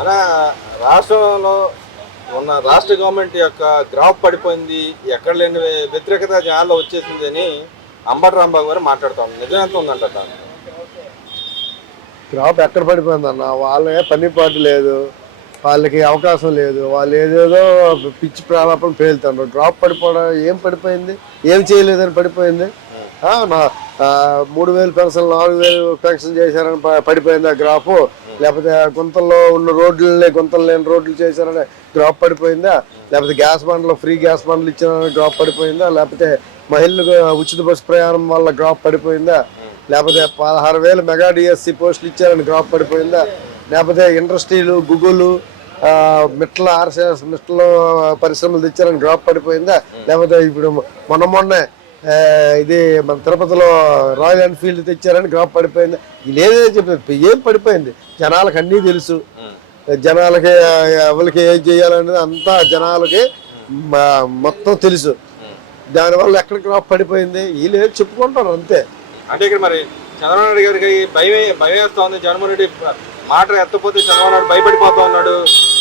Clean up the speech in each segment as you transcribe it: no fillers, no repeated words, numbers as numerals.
అలా రాష్ట్రంలో ఉన్న రాష్ట్ర గవర్నమెంట్ యొక్క గ్రాఫ్ పడిపోయింది, ఎక్కడ లేని వ్యతిరేకత జనాల్లో వచ్చేసింది అని అంబటి రాంబాబు గారు మాట్లాడుతూ ఉన్నారు. నిజం ఎంత ఉందంట దాన్ని? గ్రాఫ్ ఎక్కడ పడిపోయిందన్న, వాళ్ళే పని పాటు లేదు, వాళ్ళకి అవకాశం లేదు, వాళ్ళు ఏదేదో పిచ్చి ప్రారంభం పేలుతారు. డ్రాప్ పడిపోవడం ఏం పడిపోయింది, ఏం చేయలేదని పడిపోయింది. 3,000 పెన్షన్ 4,000 పెన్షన్ చేశారని పడిపోయింది ఆ గ్రాఫ్, లేకపోతే గుంతల్లో ఉన్న రోడ్లని గుంతలు లేని రోడ్లు చేశారని డ్రాప్ పడిపోయిందా, లేకపోతే గ్యాస్ బండ్లు ఫ్రీ గ్యాస్ బండ్లు ఇచ్చారని డ్రాప్ పడిపోయిందా, లేకపోతే మహిళలకు ఉచిత బస్సు ప్రయాణం వల్ల డ్రాప్ పడిపోయిందా, లేకపోతే 16,000 మెగా డిఎస్సి పోస్టులు ఇచ్చారని డ్రాప్ పడిపోయిందా, లేకపోతే ఇండస్ట్రీలు గూగుల్ మిట్ల ఆర్సిఎస్ మిట్ల పరిశ్రమలు తెచ్చారని డ్రాప్ పడిపోయిందా, లేకపోతే ఇప్పుడు మొన్నే ఇది మన తిరుపతిలో రాయల్ ఎన్ఫీల్డ్ తెచ్చారని డ్రాప్ పడిపోయిందా. లేదే చెప్పి ఏం పడిపోయింది, జనాలకు అన్నీ తెలుసు. జనాలకి ఎవరికి ఏం చేయాలనేది అంతా జనాలకి మొత్తం తెలుసు. దానివల్ల ఎక్కడ డ్రాప్ పడిపోయింది వీళ్ళు ఏం చెప్పుకుంటారు అంతే. అంటే ఇక్కడ మరి చంద్రబాబు నాయుడు గారికి భయం వేస్తా ఉంది. జగన్మోహన్ రెడ్డి మాట ఎత్తపోతే చంద్రబాబు నాయుడు భయపడిపోతా ఉన్నాడు,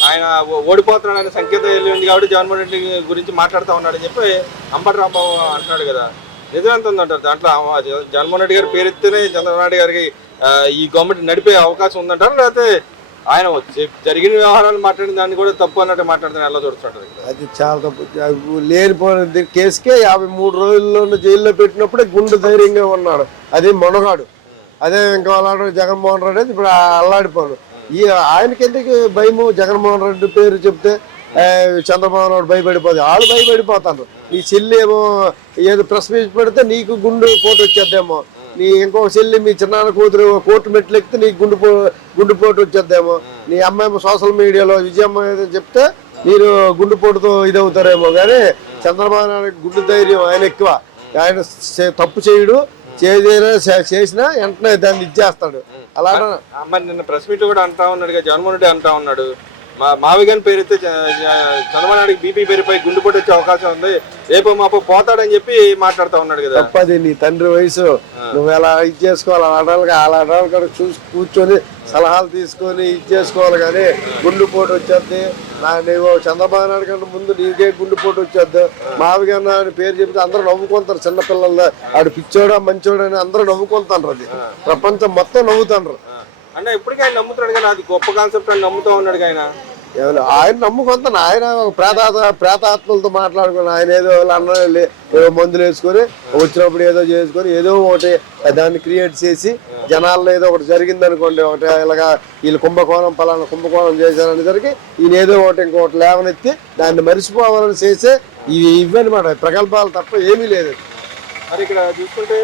ఆయన ఓడిపోతున్నాడు అనే సంకేతం వెళ్ళింది కాబట్టి జగన్మోహన్ రెడ్డి గురించి మాట్లాడుతూ ఉన్నాడు అని చెప్పి అంబటి రాంబాబు అంటున్నాడు కదా. నిజం ఎంత ఉందంటారు దాంట్లో? జగన్మోహన్ రెడ్డి గారి పేరెత్తేనే చంద్రబాబు నాయుడు గారికి ఈ గవర్నమెంట్ నడిపే అవకాశం ఉందంటారు, లేకపోతే ఆయన జరిగిన వ్యవహారాలు మాట్లాడిన దాన్ని కూడా తప్పు అన్నట్టు మాట్లాడుతున్నా ఎలా చూస్తుంటారు? అది చాలా తప్పు. లేనిపోయిన కేసుకే 53 రోజుల్లోనూ జైల్లో పెట్టినప్పుడే గుండె ధైర్యంగా ఉన్నాడు. అది మొనగాడు. అదే ఇంకా అలాంటి జగన్మోహన్ రెడ్డి అయితే ఇప్పుడు అల్లాడిపోను. ఆయనకి ఎందుకు భయము? జగన్మోహన్ రెడ్డి పేరు చెప్తే చంద్రబాబు నాయుడు భయపడిపోతుంది, వాళ్ళు భయపడిపోతారు. నీ చెల్లి ఏమో ఏదో ప్రెస్ మీట్ పెడితే నీకు గుండు పోటు వచ్చేద్దేమో, నీ ఇంకో చెల్లి మీ చిన్నాన్న కూతురు కోర్టు మెట్లు ఎక్కితే నీకు గుండెపోటు వచ్చేద్దేమో, నీ అమ్మాయి సోషల్ మీడియాలో విజయమ్మ ఏదో చెప్తే మీరు గుండెపోటుతో ఇదవుతారేమో. కానీ చంద్రబాబు నాయుడు గుండె ధైర్యం ఆయన ఎక్కువ. ఆయన తప్పు చేయడు, చేసినా వెంటనే దాన్ని ఇచ్చేస్తాడు. అలా మరి నిన్న ప్రెస్ మీట్ కూడా అంటా ఉన్నాడు, జగన్మోహన్ రెడ్డి అంటా ఉన్నాడు మావిగాని పేరుతో చంద్రబాబు నాయుడికి బీపీ పేరుపై గుండెపోటు వచ్చే అవకాశం ఉంది, రేపు మాపు పోతాడని చెప్పి మాట్లాడుతూ ఉన్నాడు కదా. తప్పది, నీ తండ్రి వయసు, నువ్వు ఎలా ఇది చేసుకోవాలి, అలా కూడా చూసి కూర్చొని సలహాలు తీసుకొని ఇది చేసుకోవాలి. కానీ గుండెపోటు వచ్చేది నువ్వు చంద్రబాబు నాయుడు కంటే ముందు నీకే గుండెపోటు వచ్చేద్దు. మావిగాన్న అని పేరు చెబితే అందరూ నవ్వుకుంటారు. చిన్నపిల్లలు ఆడు పిచ్చోడా మంచోడా అని అందరూ నవ్వుకుంటారు. అది ప్రపంచం మొత్తం నవ్వుతాండ్రు. అంటే ఇప్పటికీ ఆయన నమ్ముతాడు కదా, అది గొప్ప కాన్సెప్ట్ అని నమ్ముతా ఉన్నాడు ఆయన నమ్ముకుంటాను. ఆయన ప్రేతాత్మలతో మాట్లాడుకుని ఆయన ఏదో అన్న ఏదో మందులు వేసుకొని వచ్చినప్పుడు ఏదో చేసుకొని ఏదో ఒకటి దాన్ని క్రియేట్ చేసి జనాల్లో ఏదో ఒకటి జరిగింది అనుకోండి, ఒకటి ఇలాగా వీళ్ళు పలానా కుంభకోణం చేశారనేసరికి ఈయన ఏదో ఒకటి ఇంకొకటి లేవనెత్తి దాన్ని మరిచిపోవాలని చేసే ఇవన్నమాట ప్రగల్భాలు తప్ప ఏమీ లేదు. మరి ఇక్కడ చూసుకుంటే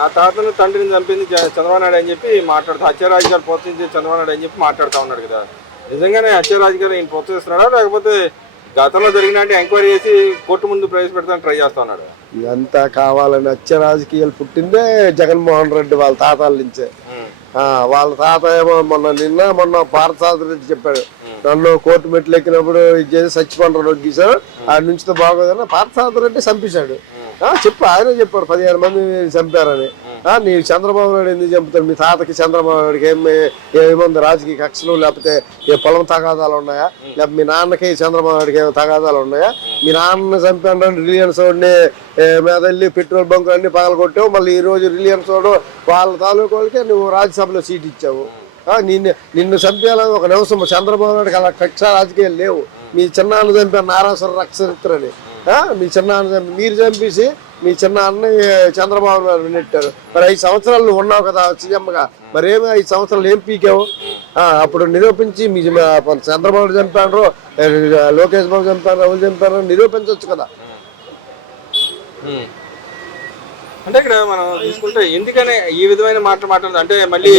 నా తాతను తండ్రిని చంపింది చంద్రబాబు నాయుడు అని చెప్పి మాట్లాడుతూ హత్యారాజు గారు ప్రోత్సహించి చంద్రబాబు నాయుడు అని చెప్పి మాట్లాడుతూ ఉన్నాడు కదా. నిజంగానే హత్యారాజు గారు ఈయన ప్రోత్సహిస్తున్నాడా, లేకపోతే గతంలో జరిగిన ఎంక్వైరీ చేసి కోర్టు ముందు ప్రవేశపెడతాను ట్రై చేస్తా ఉన్నాడు? ఇదంతా కావాలని హత్య రాజకీయాలు పుట్టిందే జగన్మోహన్ రెడ్డి వాళ్ళ తాతాల నుంచే. వాళ్ళ తాత ఏమో మొన్న పార్థసారథి రెడ్డి చెప్పాడు, నన్ను కోర్టు మెట్లు ఎక్కినప్పుడు ఇది చేసి చచ్చిపోండ్రు గీసాడు, ఆడి నుంచితో బాగోదని పార్థసారథి రెడ్డి చంపేశాడు. చెప్పు, ఆయనే చెప్పారు 15 మంది చంపారని. నీ చంద్రబాబు నాయుడు ఎందుకు చంపుతాడు? మీ తాతకి చంద్రబాబు నాయుడికి ఏముంది రాజకీయ కక్షలు, లేకపోతే ఏ పొలం తగాదాలు ఉన్నాయా, లేకపోతే మీ నాన్నకి చంద్రబాబు నాయుడికి ఏమో తగాదాలు ఉన్నాయా? మీ నాన్న చంపాడు రిలయన్స్ వాడిని మీద వెళ్ళి పెట్రోల్ బంక్ అన్ని పగలగొట్టావు, మళ్ళీ ఈ రోజు రిలయన్స్ వాడు వాళ్ళ తాలూకు వాళ్ళకే నువ్వు రాజ్యసభలో సీట్ ఇచ్చావు. నిన్ను చంపేయాలని ఒక నిమిషం చంద్రబాబు నాయుడికి అలా కక్ష రాజకీయాలు లేవు. మీ చిన్నాన్న చంపారు నారాయణ రక్షరిత్రని, మీ చిన్నాన్న చంపి మీరు చంపేసి మీ చిన్న అన్నయ్య చంద్రబాబు నాయుడు నెట్టారు. మరి 5 సంవత్సరాలు నువ్వు ఉన్నావు కదా సీఎంగా, మరేమో 5 సంవత్సరాలు ఏం పీకావు? అప్పుడు నిరూపించి మీ చంద్రబాబు చంపారు, లోకేష్ బాబు చంపారు, ఎవరు చంపారు నిరూపించవచ్చు కదా. అంటే ఇక్కడ మనం తీసుకుంటే ఎందుకనే ఈ విధమైన మాట్లాడదు అంటే మళ్ళీ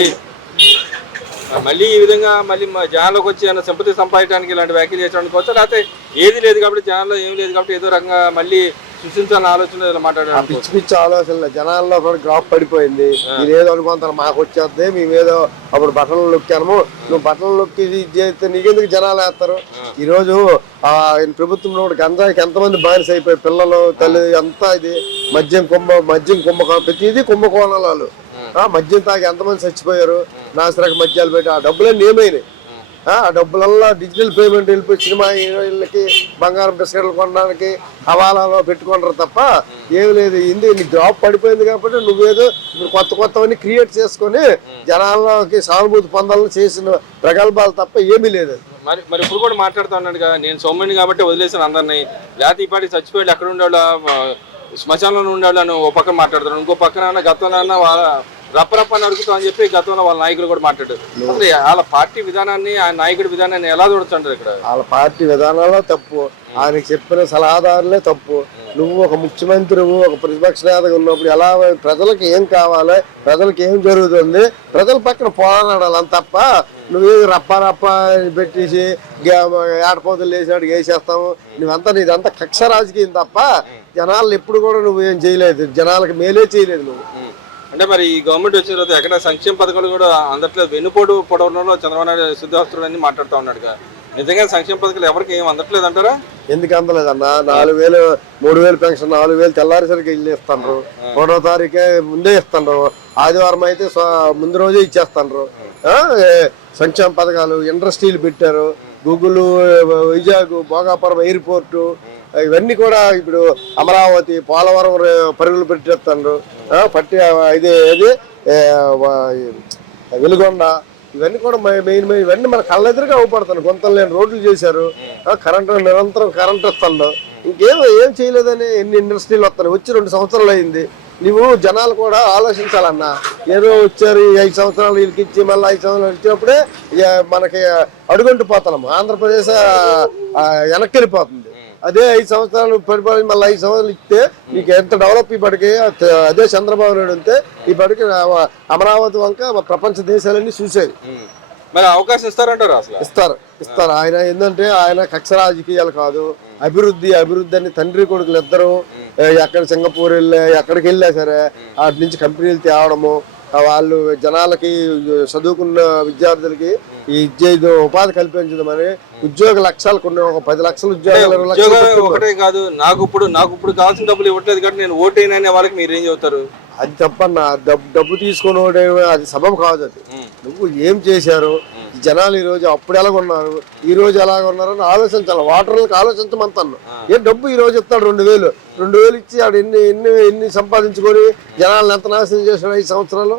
ఈ విధంగా మళ్ళీ జనాల్లోకి వచ్చి ఏమైనా సింపతి సంపాదించడానికి ఇలాంటి వ్యాఖ్యలు చేయడానికి వచ్చా, లేకపోతే ఏది లేదు కాబట్టి జనాల్లో ఏం లేదు కాబట్టి ఏదో రకంగా మళ్ళీ సృష్టించాలని ఆలోచన మాట్లాడారు. పిచ్చి పిచ్చి ఆలోచనలు జనాల్లో కూడా గ్రాఫ్ పడిపోయింది. మీరేదో అనుకుంటారు మాకు వచ్చేస్తే మేమేదో అప్పుడు బట్టలు నొక్కాము, నువ్వు బట్టలు నొక్కి చేస్తే నీకెందుకు జనాలు వేస్తారు? ఈరోజు ప్రభుత్వంలో గంజాయికి ఎంతమంది బానిస అయిపోయి పిల్లలు తల్లి అంతా ఇది మద్యం కుంభకోణం ప్రతిదీ కుంభకోణాలు. మద్యం తాగి ఎంతమంది చచ్చిపోయారు, నాసిరక మద్యాలు పెట్టి ఆ డబ్బులన్నీ ఏమైనాయి? ఆ డబ్బులల్లా డిజిటల్ పేమెంట్ వెళ్ళిపోయి సినిమా హీరోయిన్లకి బంగారం బిస్కెట్లు కొనడానికి హవాలాలో పెట్టుకుంటారు తప్ప ఏమి లేదు. నీ జాబ్ పడిపోయింది కాబట్టి నువ్వేదో కొత్తవన్నీ క్రియేట్ చేసుకొని జనాల్లోకి సానుభూతి పొందాలని చేసిన ప్రగల్భాలు తప్ప ఏమీ లేదు. మరి ఇప్పుడు కూడా మాట్లాడుతూ ఉన్నాడు కదా, నేను సౌమ్యుని కాబట్టి వదిలేసాను అందరినీ, లేకపోతే ఈ పాటికి చచ్చిపోయాడు ఎక్కడ ఉండేవాళ్ళు శ్మశానంలో ఉండేవాళ్ళు అని ఓ పక్కన మాట్లాడుతున్నాడు, ఇంకో పక్కన గతంలో రప్పరప్ప నడుకుతాం అని చెప్పి గతంలో వాళ్ళ నాయకులు కూడా మాట్లాడారు. అసలు వాళ్ళ పార్టీ విధానాన్ని ఆ నాయకుడి విధానాన్ని ఎలా చూడొచ్చు ఇక్కడ? వాళ్ళ పార్టీ విధానాల్లో తప్పు, ఆయనకి చెప్పిన సలహాదారులే తప్పు. నువ్వు ఒక ముఖ్యమంత్రి, ఒక ప్రతిపక్ష నేతగా ఉన్నప్పుడు ఎలా ప్రజలకు ఏం కావాలి, ప్రజలకు ఏం జరుగుతుంది, ప్రజల పక్కన పోరాడాలని తప్ప నువ్వు రప్ప పెట్టేసి ఏడపోతులు వేసినాడు వేసేస్తాము నీదంతా కక్ష రాజకీయం తప్ప జనాలను ఎప్పుడు కూడా నువ్వు ఏం చేయలేదు, జనాలకు మేలే చేయలేదు నువ్వు. అంటే మరి ఈ గవర్నమెంట్ వచ్చిన తర్వాత ఎక్కడ సంక్షేమ పథకాలు కూడా అందట్లేదు, వెన్నుపోటు పొడవడంలో చంద్రబాబు నాయుడు సిద్ధాస్తుడు అని మాట్లాడుతూ ఉన్నాడు. నిజంగా సంక్షేమ పథకాలు ఎవరికి ఏం అందట్లేదు అంటారా? ఎందుకు అందలేదన్న? 4,000 3,000 పెన్షన్ 4,000 తెల్లారిసరికి ఇల్లు ఇస్తాను, 1వ తారీఖే ముందే ఇస్తాను, ఆదివారం అయితే ముందు రోజే ఇచ్చేస్తాను. సంక్షేమ పథకాలు ఇండస్ట్రీలు పెట్టారు, గూగుల్, వైజాగ్, భోగాపురం ఎయిర్పోర్టు, ఇవన్నీ కూడా ఇప్పుడు అమరావతి, పోలవరం పరుగులు పెట్టేస్తాను, ఏది వెలుగొండ, ఇవన్నీ కూడా మెయిన్ ఇవన్నీ మన కళ్ళెదురుగా అవపడతాను. గుంతలు లేని రోడ్లు చేశారు, నిరంతరం కరెంట్ ఇస్తాను, ఏం చేయలేదని ఎన్ని ఇండస్ట్రీలు వస్తాయి. వచ్చి 2 సంవత్సరాలు అయింది. నువ్వు జనాలు కూడా ఆలోచించాలన్నా, ఏదో వచ్చారు 5 సంవత్సరాలు వీళ్ళకి ఇచ్చి మళ్ళీ 5 సంవత్సరాలు ఇచ్చినప్పుడే మనకి అడుగంటు పోతున్నాము. ఆంధ్రప్రదేశ్ వెనక్కి వెళ్ళిపోతుంది. అదే 5 సంవత్సరాలు పరిపాలన మళ్ళీ 5 సంవత్సరాలు ఇస్తే నీకు ఎంత డెవలప్ ఇప్పటికి. అదే చంద్రబాబు నాయుడు ఉంటే ఇప్పటికి అమరావతి వంక ప్రపంచ దేశాలన్నీ చూసేవి. మరి అవకాశం ఇస్తారంటారు? అసలు ఇస్తారు. ఆయన ఏంటంటే ఆయన కక్ష రాజకీయాలు కాదు, అభివృద్ధి అని తండ్రి కొడుకులు ఇద్దరు ఎక్కడ సింగపూర్ వెళ్ళా ఎక్కడికి వెళ్ళా సరే వాటి నుంచి కంపెనీలు తేవడము, వాళ్ళు జనాలకి చదువుకున్న విద్యార్థులకి ఈ ఉపాధి కల్పించడమని ఉద్యోగ లక్ష్యాలు కొన్ని, ఒక 10 లక్షల ఉద్యోగాలు ఒకటే కాదు. నాకు ఇప్పుడు కావాల్సిన డబ్బులు ఇవ్వట్లేదు కాబట్టి నేను ఓటేననే వాళ్ళకి మీరు ఏం చెబుతారు? అది తప్పన్నా. డబ్బు తీసుకుని అది సబబు కాదు. అది నువ్వు ఏం చేశారు, జనాలు ఈ రోజు అప్పుడు ఎలాగొన్నారు, ఈ రోజు ఎలాగొన్నారు అని ఆలోచించాలి. వాటర్లకు ఆలోచించమంటాను. డబ్బు ఈ రోజు ఇస్తాడు 2,000 ఇచ్చి ఆడు ఎన్ని సంపాదించుకొని జనాలను ఎంత నాశనం చేశాడు 5 సంవత్సరాలు.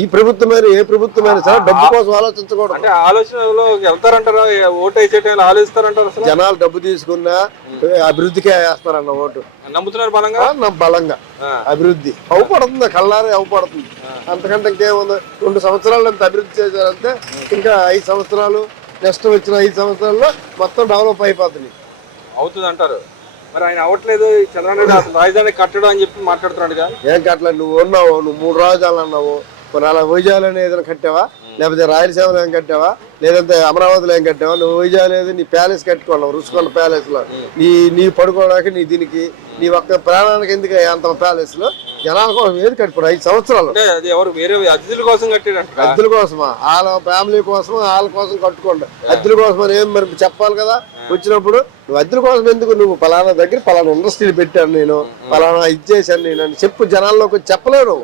ఈ ప్రభుత్వమైన ఏ ప్రభుత్వమైనా సరే డబ్బు కోసం ఆలోచించకూడదు. అంటే ఆలోచనలో వెళ్తారంటారా? ఓటు వేసే టైంలో ఆలోచిస్తారంటారు? జనాలు డబ్బు తీసుకున్నా అభివృద్ధికే వేస్తారన్న ఓటు. నమ్ముతున్నారు బలంగా అభివృద్ధి అవపడుతుంది, కళ్ళారే అవపడుతుంది. అంతకంటే ఇంకేముంది? 2 సంవత్సరాలు ఎంత అభివృద్ధి చేశారంటే ఇంకా 5 సంవత్సరాలు, నెక్స్ట్ వచ్చిన 5 సంవత్సరాల్లో మొత్తం డెవలప్ అయిపోతుంది. అవుతుంది అంటారు. మరి ఆయన అవ్వట్లేదు. చంద్రబాబు నాయుడు అసలు రాజధాని కట్టడం అని చెప్పి మాట్లాడుతున్నాడుగా. ఏం కట్టలేదు? నువ్వు 3 రాజధానులు అన్నావు, 4 వైజాగ్లో ఏదైనా కట్టావా? లేకపోతే రాయలసీమలో ఏం కట్టావా? లేదంటే అమరావతిలో ఏం కట్టావా? నువ్వు వైజాగ్ లేదు, నీ ప్యాలెస్ కట్టుకున్నావు, రుచికొండ ప్యాలెస్ లో నీ పడుకోవడానికి, నీ దీనికి, నీ ఒక్క ప్రాణానికి ఎందుకు అంత ప్యాలెస్ లో జనాల కోసం ఏది కట్టుకోడు 5 సంవత్సరాలు. ఎవరు వేరే అతిథుల కోసం కట్టాడు? అద్దెల కోసమా? వాళ్ళ ఫ్యామిలీ కోసం, వాళ్ళ కోసం కట్టుకోండి. అద్దెల కోసం అని ఏం మరి చెప్పాలి కదా వచ్చినప్పుడు. నువ్వు అద్దెల కోసం ఎందుకు? నువ్వు పలానా దగ్గర పలానా ఇండస్ట్రీలు పెట్టాను, నేను పలానా ఇచ్చేసాను నేను అని చెప్పు. జనాల్లోకి చెప్పలేవు.